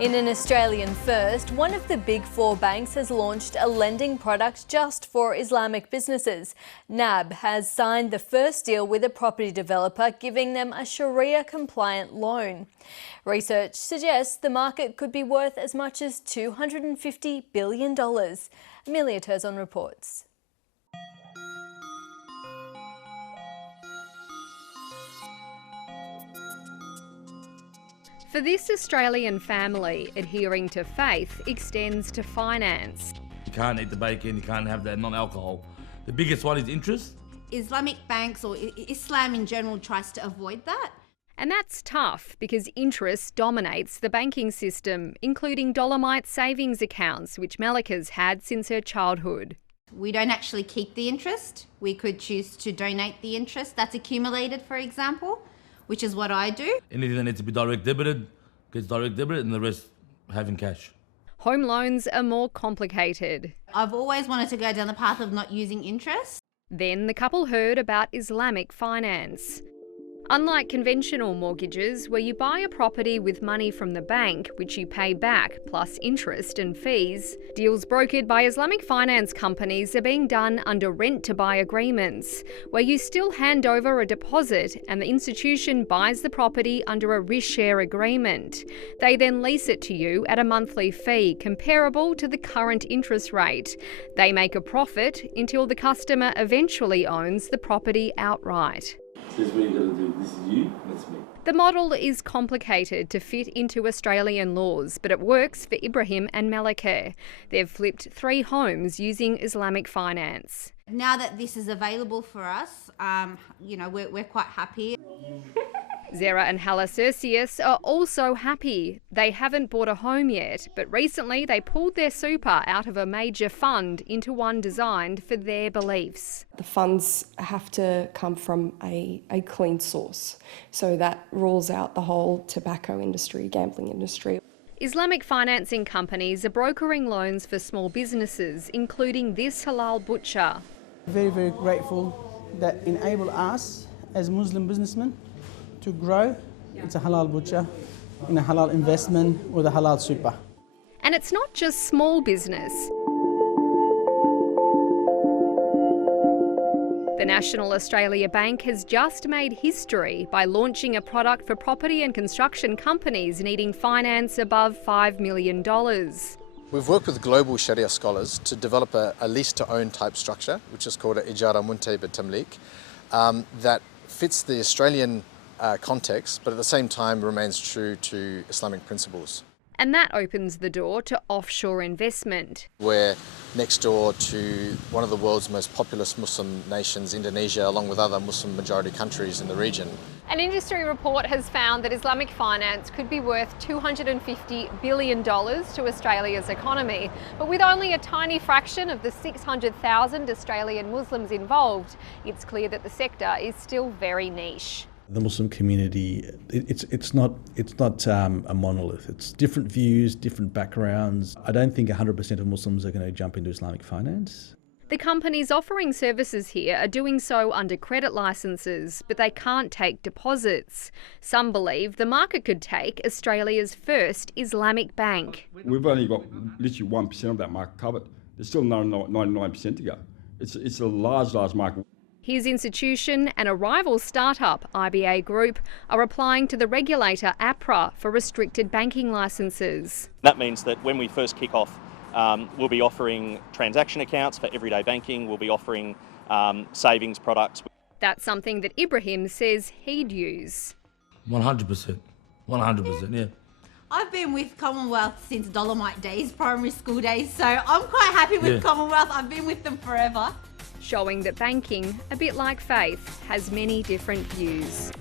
In an Australian first, one of the big four banks has launched a lending product just for Islamic businesses. NAB has signed the first deal with a property developer, giving them a Sharia-compliant loan. Research suggests the market could be worth as much as $250 billion. Emilia Terzon reports. For this Australian family, adhering to faith extends to finance. You can't eat the bacon, you can't have that non-alcohol. The biggest one is interest. Islamic banks or Islam in general tries to avoid that. And that's tough because interest dominates the banking system, including Dolomite savings accounts, which Malika's had since her childhood. We don't actually keep the interest. We could choose to donate the interest that's accumulated, for example, which is what I do. Anything that needs to be direct debited gets direct debited, and the rest having cash. Home loans are more complicated. I've always wanted to go down the path of not using interest. Then the couple heard about Islamic finance. Unlike conventional mortgages, where you buy a property with money from the bank, which you pay back, plus interest and fees, deals brokered by Islamic finance companies are being done under rent-to-buy agreements, where you still hand over a deposit and the institution buys the property under a risk-share agreement. They then lease it to you at a monthly fee, comparable to the current interest rate. They make a profit until the customer eventually owns the property outright. This is what you're going to do. This is you, that's me. The model is complicated to fit into Australian laws, but it works for Ibrahim and Malika. They've flipped 3 homes using Islamic finance. Now that this is available for us, we're quite happy. Zara and Hala Cercius are also happy. They haven't bought a home yet, but recently they pulled their super out of a major fund into one designed for their beliefs. The funds have to come from a clean source, so that rules out the whole tobacco industry, gambling industry. Islamic financing companies are brokering loans for small businesses, including this halal butcher. Very, very grateful that enable us as Muslim businessmen to grow. It's a halal butcher in a halal investment with a halal super. And it's not just small business. The National Australia Bank has just made history by launching a product for property and construction companies needing finance above $5 million. We've worked with global Sharia scholars to develop a lease-to-own type structure, which is called an Ijara Muntayba Tamlik, that fits the Australian context, but at the same time remains true to Islamic principles. And that opens the door to offshore investment. We're next door to one of the world's most populous Muslim nations, Indonesia, along with other Muslim majority countries in the region. An industry report has found that Islamic finance could be worth $250 billion to Australia's economy. But with only a tiny fraction of the 600,000 Australian Muslims involved, it's clear that the sector is still very niche. The Muslim community, it's not a monolith. It's different views, different backgrounds. I don't think 100% of Muslims are going to jump into Islamic finance. The companies offering services here are doing so under credit licences, but they can't take deposits. Some believe the market could take Australia's first Islamic bank. We've only got literally 1% of that market covered. There's still 99% to go. It's a large market. His institution and a rival startup, IBA Group, are applying to the regulator APRA for restricted banking licences. That means that when we first kick off, we'll be offering transaction accounts for everyday banking, we'll be offering savings products. That's something that Ibrahim says he'd use. 100%. 100%, yeah. I've been with Commonwealth since Dolomite days, primary school days, so I'm quite happy with Commonwealth. I've been with them forever. Showing that banking, a bit like faith, has many different views.